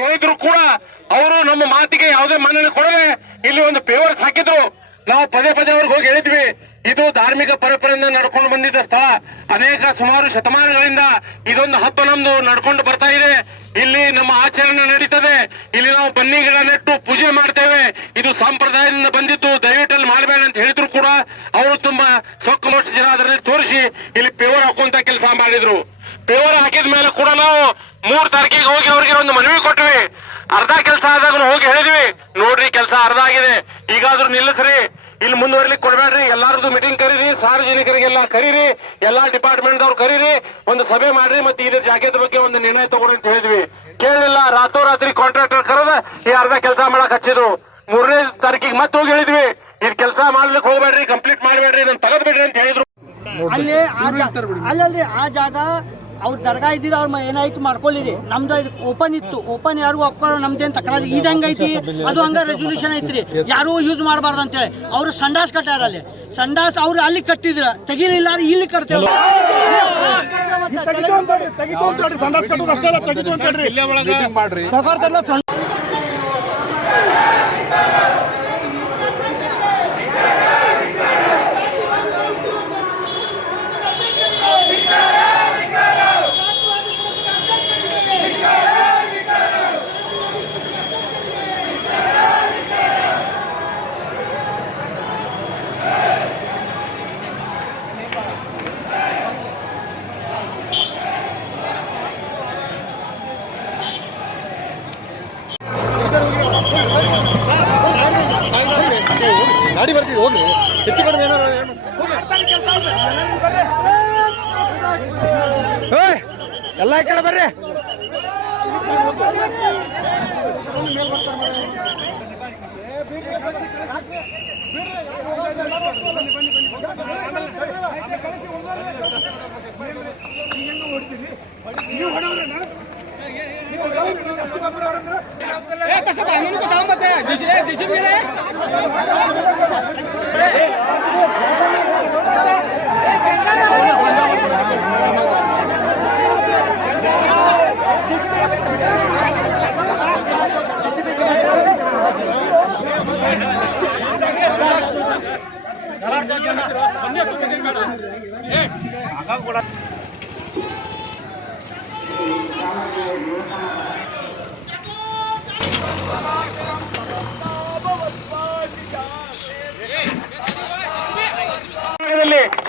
ಹೇಳಿದ್ರು ಕೂಡ ಅವರು ನಮ್ಮ ಮಾತಿಗೆ ಯಾವುದೇ ಮನ್ನಣೆ ಕೊಡದೆ ಇಲ್ಲಿ ಒಂದು ಪೇವರ್ಸ್ ಹಾಕಿದ್ರು. ನಾವು ಪದೇ ಪದೇ ಅವ್ರಿಗೆ ಹೋಗಿ ಹೇಳಿದ್ವಿ, ಇದು ಧಾರ್ಮಿಕ ಪರಂಪರೆಯಿಂದ ನಡ್ಕೊಂಡು ಬಂದಿದ್ದ ಸ್ಥಳ. ಸುಮಾರು ಶತಮಾನಗಳಿಂದ ಇದೊಂದು ಹಬ್ಬ ನಮ್ದು ನಡ್ಕೊಂಡು ಬರ್ತಾ ಇದೆ. ಇಲ್ಲಿ ನಮ್ಮ ಆಚರಣೆ ನಡೀತದೆ. ಇಲ್ಲಿ ನಾವು ಬನ್ನಿ ಗಿಡ ನೆಟ್ಟು ಪೂಜೆ ಮಾಡ್ತೇವೆ. ಇದು ಸಂಪ್ರದಾಯದಿಂದ ಬಂದಿದ್ದು, ದಯವಿಟ್ಟಲ್ಲಿ ಮಾಡಬೇಡ ಅಂತ ಹೇಳಿದ್ರು ಕೂಡ ಅವರು ತುಂಬಾ ಸೊಕ್ಕಮೋಷ್ಟು ಜನ ಅದರಲ್ಲಿ ತೋರಿಸಿ ಇಲ್ಲಿ ಪೇವರ್ ಹಾಕುವಂತ ಕೆಲಸ ಮಾಡಿದ್ರು. ಪೇವರ್ ಹಾಕಿದ ಮೇಲೆ ಕೂಡ ನಾವು 3 ತಾರೀಕಿಗೆ ಹೋಗಿ ಅವ್ರಿಗೆ ಒಂದು ಮನವಿ ಕೊಟ್ವಿ. ಅರ್ಧ ಕೆಲಸ ಆದಾಗ ಹೋಗಿ ಹೇಳಿದ್ವಿ, ನೋಡ್ರಿ ಕೆಲಸ ಅರ್ಧ ಆಗಿದೆ, ಈಗಾದ್ರೂ ನಿಲ್ಲಿಸ್ರಿ, ಇಲ್ಲಿ ಮುಂದುವರಿಲಿಕ್ಕೆ ಕೊಡ್ಬೇಡ್ರಿ, ಎಲ್ಲಾರದು ಮೀಟಿಂಗ್ ಕರೀರಿ, ಸಾರ್ವಜನಿಕರಿಗೆಲ್ಲ ಕರೀರಿ, ಎಲ್ಲಾ ಡಿಪಾರ್ಟ್ಮೆಂಟ್ ಅವ್ರು ಕರೀರಿ, ಒಂದು ಸಭೆ ಮಾಡ್ರಿ, ಮತ್ತೆ ಇದ್ರ ಜಾಗದ ಬಗ್ಗೆ ಒಂದು ನಿರ್ಣಯ ತಗೊಳ್ಳಿ ಅಂತ ಹೇಳಿದ್ವಿ. ಕೇಳಲಿಲ್ಲ. ರಾತ್ರೋರಾತ್ರಿ ಕಾಂಟ್ರಾಕ್ಟರ್ ಕರೆದ ಈ ಅರ್ಧ ಕೆಲಸ ಮಾಡಕ್ ಹಚ್ಚಿದ್ರು. 3ನೇ ತಾರೀಕಿಗೆ ಮತ್ತೆ ಹೋಗಿ ಹೇಳಿದ್ವಿ, ಇದ್ ಕೆಲಸ ಮಾಡ್ಲಿಕ್ಕೆ ಹೋಗ್ಬೇಡ್ರಿ, ಕಂಪ್ಲೀಟ್ ಮಾಡ್ಬೇಡ್ರಿ, ಇದನ್ನ ತೆಗೆದ್ ಬಿಡ್ರಿ ಅಂತ ಹೇಳಿದ್ರು. ಅಲ್ಲಲ್ರಿ ಆ ಜಾಗ ಅವ್ರ ದರ್ಗಾ ಇದ್ದಿದ್ದು ಅವ್ರ ಏನಾಯ್ತು ಮಾಡ್ಕೊಳ್ಳಿರಿ. ನಮ್ದು ಇದು ಓಪನ್ ಇತ್ತು, ಓಪನ್ ಯಾರಿಗೂ ಒಪ್ಕೊಳ್ಳೋ ನಮ್ದೇನ್ ತಕರಾರಿ. ಇದು ಹಂಗೈತಿ, ಅದು ಹಂಗ ರೆಸೊಲ್ಯೂಷನ್ ಐತ್ರಿ, ಯಾರು ಯೂಸ್ ಮಾಡಬಾರ್ದು ಅಂತೇಳಿ. ಅವ್ರು ಸಂಡಾಸ್ ಕಟ್ಟಾರ, ಅಲ್ಲಿ ಸಂಡಾಸ್ ಅವ್ರು ಅಲ್ಲಿ ಕಟ್ಟಿದ್ರ, ತೆಗಿಲಿಲ್ಲ ಇಲ್ಲಿ ಕಟ್ತೇವೆ. ಗಾಡಿ ಬರ್ತೀವಿ, ಹೋಗ್ರಿ, ಹೆಚ್ಚು ಕಡಿಮೆ ಏನಾರ ಎಲ್ಲ ಈ ಕಡೆ ಬರ್ರಿ.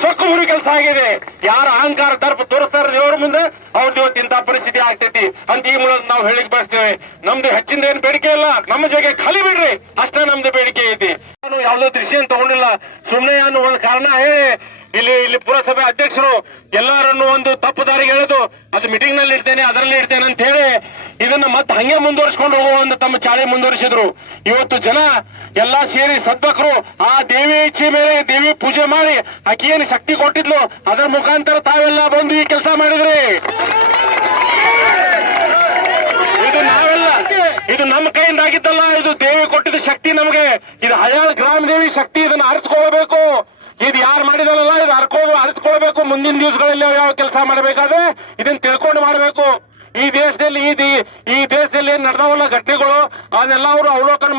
ಸೊಕ್ಕುಮುರಿ ಕೆಲಸ ಆಗಿದೆ. ಯಾರ ಅಹಂಕಾರ ದರ್ಪ ತೋರಿಸ್ತಾರ ದೇವ್ರ ಮುಂದೆ ಅವ್ರದ್ದು ಇವತ್ತು ಇಂಥ ಪರಿಸ್ಥಿತಿ ಆಗ್ತೈತಿ ಅಂತ ಈ ಮೂಲಕ ನಾವು ಹೇಳಿಕ್ ಬಯಸ್ತೇವೆ. ನಮ್ದು ಹೆಚ್ಚಿಂದ ಏನ್ ಬೇಡಿಕೆ ಇಲ್ಲ, ನಮ್ಮ ಜೊತೆ ಖಾಲಿ ಬಿಡ್ರಿ ಅಷ್ಟೇ ನಮ್ದು ಬೇಡಿಕೆ ಐತಿ. ನಾನು ಯಾವ್ದೋ ದೃಶ್ಯ ತಗೊಂಡಿಲ್ಲ, ಸುಮ್ನೆ ಅನ್ನೋ ಒಂದು ಕಾರಣ ಹೇಳಿ ಇಲ್ಲಿ ಪುರಸಭೆ ಅಧ್ಯಕ್ಷರು ಎಲ್ಲರನ್ನು ಒಂದು ತಪ್ಪು ದಾರಿಗೆ ಎಳೆದು ಅದು ಮೀಟಿಂಗ್ ನಲ್ಲಿ ಇರ್ತೇನೆ, ಅದರಲ್ಲಿ ಇರ್ತೇನೆ ಅಂತ ಹೇಳಿ ಇದನ್ನ ಮತ್ತೆ ಹಂಗೆ ಮುಂದುವರಿಸಿಕೊಂಡು ಹೋಗುವ ಒಂದು ತಮ್ಮ ಚಾಳಿ ಮುಂದುವರಿಸಿದ್ರು. ಇವತ್ತು ಜನ ಎಲ್ಲಾ ಸೇರಿ ಸದ್ಭಕ್ತರು ಆ ದೇವಿ ಇಚ್ಛೆ ಮೇಲೆ ದೇವಿ ಪೂಜೆ ಮಾಡಿ ಆಕೆ ಏನು ಶಕ್ತಿ ಕೊಟ್ಟಿದ್ಲು ಅದರ ಮುಖಾಂತರ ತಾವೆಲ್ಲ ಬಂದು ಈ ಕೆಲಸ ಮಾಡಿದ್ರಿ. ಇದು ನಾವೆಲ್ಲ, ಇದು ನಮ್ಮ ಕೈಯಿಂದ ಆಗಿದ್ದಲ್ಲ, ಇದು ದೇವಿ ಕೊಟ್ಟಿದ್ದ ಶಕ್ತಿ ನಮಗೆ. ಇದು ಹಯಾಳ್ ಗ್ರಾಮ ದೇವಿ ಶಕ್ತಿ, ಇದನ್ನ ಅರಿತುಕೊಳ್ಬೇಕು. ಇದು ಯಾರು ಮಾಡಿದಲ್ಲ ಇದು ಅರಿತುಕೊಳ್ಬೇಕು. ಮುಂದಿನ ದಿವಸಗಳಲ್ಲಿ ಯಾವ ಕೆಲಸ ಮಾಡಬೇಕಾದ್ರೆ ಇದನ್ನ ತಿಳ್ಕೊಂಡು ಮಾಡಬೇಕು. ಈ ದೇಶದಲ್ಲಿ ಏನ್ ನಡೆದವಲ್ಲ ಘಟನೆಗಳು ಅದನ್ನೆಲ್ಲ ಅವರು ಅವಲೋಕನ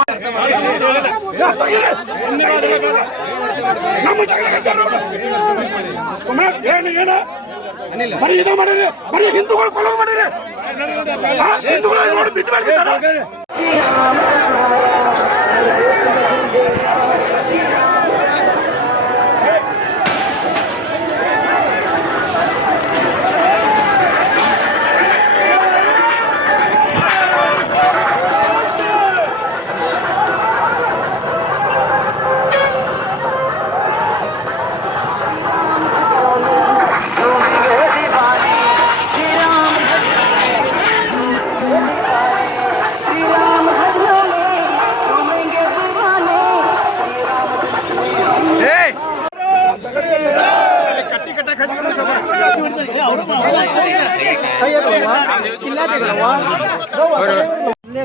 ಬರೀ ಹಿಂದೂಗಳು ಕೊಲೆ ಮಾಡಿರಿ.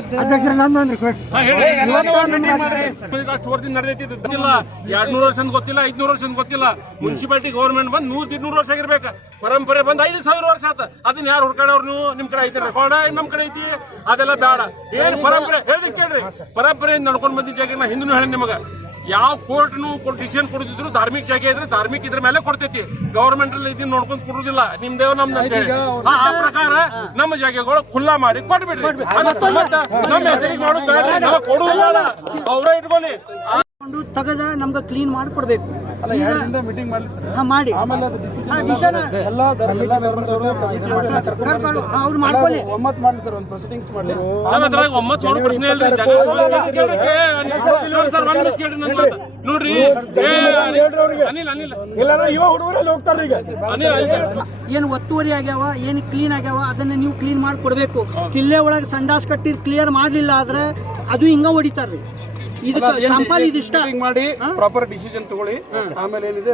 ಅಧ್ಯಕ್ಷರೇ ನಂದೊಂದು ರಿಕ್ವೆಸ್ಟ್. ಅಷ್ಟು ವರ್ಷದಿಂದ ನಡೆದೈತಿ ಗೊತ್ತಿಲ್ಲ, 200 ವರ್ಷ ಗೊತ್ತಿಲ್ಲ, 500 ವರ್ಷ ಗೊತ್ತಿಲ್ಲ. ಮುನ್ಸಿಪಾಲಿಟಿ ಗವರ್ಮೆಂಟ್ ಬಂದ್ 100-200 ವರ್ಷ ಆಗಿರ್ಬೇಕು. ಪರಂಪರೆ ಬಂದ್ 5,000 ವರ್ಷ ಆತ. ಅದನ್ನ ಯಾರು ಹುಡ್ಕಾಡವ್ರು? ನೀವು ನಿಮ್ ಕಡೆ ಐತಿ ರೆಕಾರ್ಡ್, ನಮ್ ಕಡೆ ಐತಿ. ಅದೆಲ್ಲ ಬೇಡ. ಏನ್ ಪರಂಪರೆ ಹೇಳ್ದಿ ಕೇಳ್ರಿ. ಪರಂಪರೆ ನಡ್ಕೊಂಡ್ ಬಂದಿದ್ದ ಜಾಗ ನಾ ಹಿಂದೂ ಹೇಳಿ ನಿಮಗ, ಯಾವ ಕೋರ್ಟ್ನು ಡಿಸಿಷನ್ ಕೊಡುದಿದ್ರು ಧಾರ್ಮಿಕ ಜಾಗ ಇದ್ರೆ ಧಾರ್ಮಿಕ ಇದ್ರ ಮೇಲೆ ಕೊಡ್ತೈತಿ. ಗವರ್ಮೆಂಟ್ ಅಲ್ಲಿ ಇದನ್ನ ನೋಡ್ಕೊಂಡ್ ಕೊಡುದಿಲ್ಲ. ನಿಮ್ದೇವ ನಮ್ದು ಅಂತ ಹೇಳಿ ಆ ಪ್ರಕಾರ ನಮ್ಮ ಜಾಗಗಳು ಖುಲ್ಲಾ ಮಾಡಿ ಕೊಟ್ಬಿಡ್ರಿ. ನಮ್ಮ ಹೆಸರಿಗೆ ಮಾಡೋದು ಕೊಡುವುದಲ್ಲ, ಅವರೇ ಇಟ್ಕೊಳ್ಳಿ. ತೆಗೆದ ನಮ್ಗೆ ಕ್ಲೀನ್ ಮಾಡಿ ಕೊಡ್ಬೇಕು. ಮೀಟಿಂಗ್ ಮಾಡ್ಲಿ ಸರ್. ಮಾಡಿ ಅವ್ರು ಮಾಡ್ಕೊಳ್ಳಿ. ಒಮ್ಮತ್ ಮಾಡ್ಲಿ ಸರ್, ಒಂದು ಪ್ರೊಸೀಡಿಂಗ್ಸ್ ಮಾಡ್ಲಿ ಸರ್. ಅದ್ರಾಗ ಒಮ್ಮತ್ ಮಾಡೋ ಪ್ರಶ್ನೆ ಇಲ್ರಿ. ಸರ್ ಒಂದ್ ಮಿಸ್ ಕೇಳ್ರಿ ನನ್ನ ಮಾತು ನೋಡ್ರಿ. ಅನಿಲ್ ಇಲ್ಲಾಂದ್ರೆ ಯುವ ಹುಡುಗರಲ್ಲಿ ಹೋಗ್ತಾರೆ ಈಗ. ಏನ್ ಒತ್ತುವರಿ ಆಗ್ಯಾವ, ಏನ್ ಕ್ಲೀನ್ ಆಗ್ಯಾವ ಅದನ್ನ ನೀವು ಕ್ಲೀನ್ ಮಾಡಿ ಕೊಡ್ಬೇಕು. ಕಿಲ್ಲೆ ಒಳಗೆ ಸಂಡಾಸ್ ಕಟ್ಟಿ ಕ್ಲಿಯರ್ ಮಾಡ್ಲಿಲ್ಲ ಆದ್ರೆ ಅದು ಹಿಂಗ ಹೊಡಿತಾರ್ರಿ. ಇದಕ್ಕೆ ಸಂಪಲ್ ಇದಿಷ್ಟ ಮಾಡಿ ಪ್ರಾಪರ್ ಡಿಸಿಷನ್ ತಗೊಳ್ಳಿ. ಆಮೇಲೆ ಏನಿದೆ